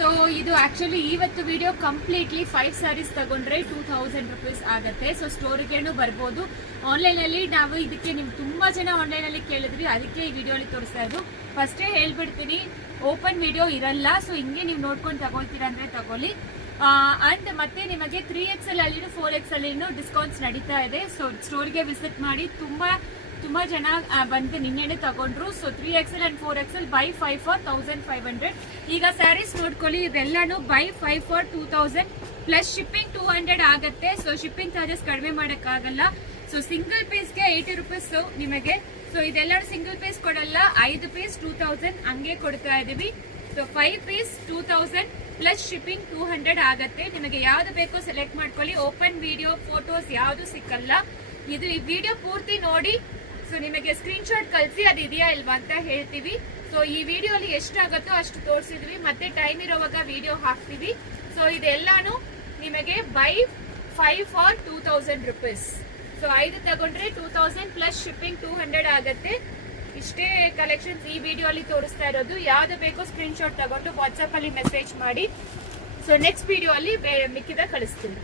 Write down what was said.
So ಇದು actually ಇವತ್ತು video completely 5 saris ತಗೊಂಡ್ರೆ 2000 ರುಪೀಸ್ ಆಗುತ್ತೆ. ಸೊ ಸ್ಟೋರಿಗೇನು ಬರ್ಬೋದು. ಆನ್ಲೈನ್ ಅಲ್ಲಿ ನಾವು ಇದಕ್ಕೆ ನಿಮ್ಗೆ ತುಂಬಾ ಜನ ಆನ್ಲೈನ್ ಅಲ್ಲಿ ಕೇಳಿದ್ರಿ, ಅದಕ್ಕೆ ಈ ವಿಡಿಯೋ ಅಲ್ಲಿ ತೋರಿಸ್ತಾ ಇದ್ದು. ಫಸ್ಟೇ ಹೇಳ್ಬಿಡ್ತೀನಿ, ಓಪನ್ ವಿಡಿಯೋ ಇರಲ್ಲ. ಸೊ ಹಿಂಗೆ ನೀವು ನೋಡ್ಕೊಂಡು ತಗೊಳ್ತೀರಾ ಅಂದ್ರೆ ತಗೊಳ್ಳಿ. ಅಂಡ್ ಮತ್ತೆ ನಿಮಗೆ 3XL ಅಲ್ಲಿ 4XL ಅಲ್ಲಿ ಡಿಸ್ಕೌಂಟ್ಸ್ ನಡೀತಾ ಇದೆ. ಸೊ ಸ್ಟೋರಿಗೆ ವಿಸಿಟ್ ಮಾಡಿ. ತುಂಬಾ ಜನ ಬಂದು ನಿನ್ನೆನೆ ತಗೊಂಡ್ರು. So 3XL and 4XL by 5 for 1500. ಈಗ ಸ್ಯಾರೀಸ್ ನೋಡ್ಕೊಳ್ಳಿ, ಇದೆಲ್ಲಾನು ಬೈ 5 ಫಾರ್ 2000 ಪ್ಲಸ್ ಶಿಪ್ಪಿಂಗ್ 200 ಆಗುತ್ತೆ. ಸೊ ಶಿಪ್ಪಿಂಗ್ ಚಾರ್ಜಸ್ ಕಡಿಮೆ ಮಾಡೋಕ್ಕಾಗಲ್ಲ. ಸೊ ಸಿಂಗಲ್ ಪೀಸ್ಗೆ 80 ರುಪೀಸ್ ನಿಮಗೆ. ಸೊ ಇದೆಲ್ಲ ಸಿಂಗಲ್ ಪೀಸ್ ಕೊಡಲ್ಲ, 5 ಪೀಸ್ 2000 ಹಂಗೆ ಕೊಡ್ತಾ ಇದೀವಿ. ಸೊ 5 ಪೀಸ್ 2000 ಪ್ಲಸ್ ಶಿಪ್ಪಿಂಗ್ 200 ಆಗುತ್ತೆ. ನಿಮಗೆ ಯಾವ್ದು ಬೇಕೋ ಸೆಲೆಕ್ಟ್ ಮಾಡ್ಕೊಳ್ಳಿ. ಓಪನ್ ವಿಡಿಯೋ ಫೋಟೋಸ್ ಯಾವ್ದು ಸಿಕ್ಕಲ್ಲ. ಇದು ಈ ವಿಡಿಯೋ ಪೂರ್ತಿ ನೋಡಿ. ಸೊ ನಿಮಗೆ ಸ್ಕ್ರೀನ್ ಶಾಟ್ ಕಳಿಸಿ ಅದು ಇದೆಯಾ ಇಲ್ವಾ ಅಂತ ಹೇಳ್ತೀವಿ. ಸೊ ಈ ವಿಡಿಯೋ ಅಲ್ಲಿ ಎಷ್ಟಾಗುತ್ತೋ ಅಷ್ಟು ತೋರಿಸಿದ್ವಿ, ಮತ್ತೆ ಟೈಮ್ ಇರೋವಾಗ ವಿಡಿಯೋ ಹಾಕ್ತೀವಿ. ಸೊ ಇದೆಲ್ಲಾನು ನಿಮಗೆ ಬೈ 5 ಫಾರ್ 2000 ರುಪೀಸ್. ಸೊ 5 ತಗೊಂಡ್ರೆ 2000 ಪ್ಲಸ್ ಶಿಪ್ಪಿಂಗ್ 200 ಆಗುತ್ತೆ. ಇಷ್ಟೇ ಕಲೆಕ್ಷನ್ಸ್ ಈ ವಿಡಿಯೋ ಅಲ್ಲಿ ತೋರಿಸ್ತಾ ಇರೋದು. ಯಾವ್ದು ಬೇಕೋ ಸ್ಕ್ರೀನ್ ಶಾಟ್ ತಗೊಂಡು ವಾಟ್ಸ್ಆಪ್ ಅಲ್ಲಿ ಮೆಸೇಜ್ ಮಾಡಿ. ಸೊ ನೆಕ್ಸ್ಟ್ ವಿಡಿಯೋ ಅಲ್ಲಿ ಮಿಕ್ಕಿದ ಕಳಿಸ್ತೀನಿ.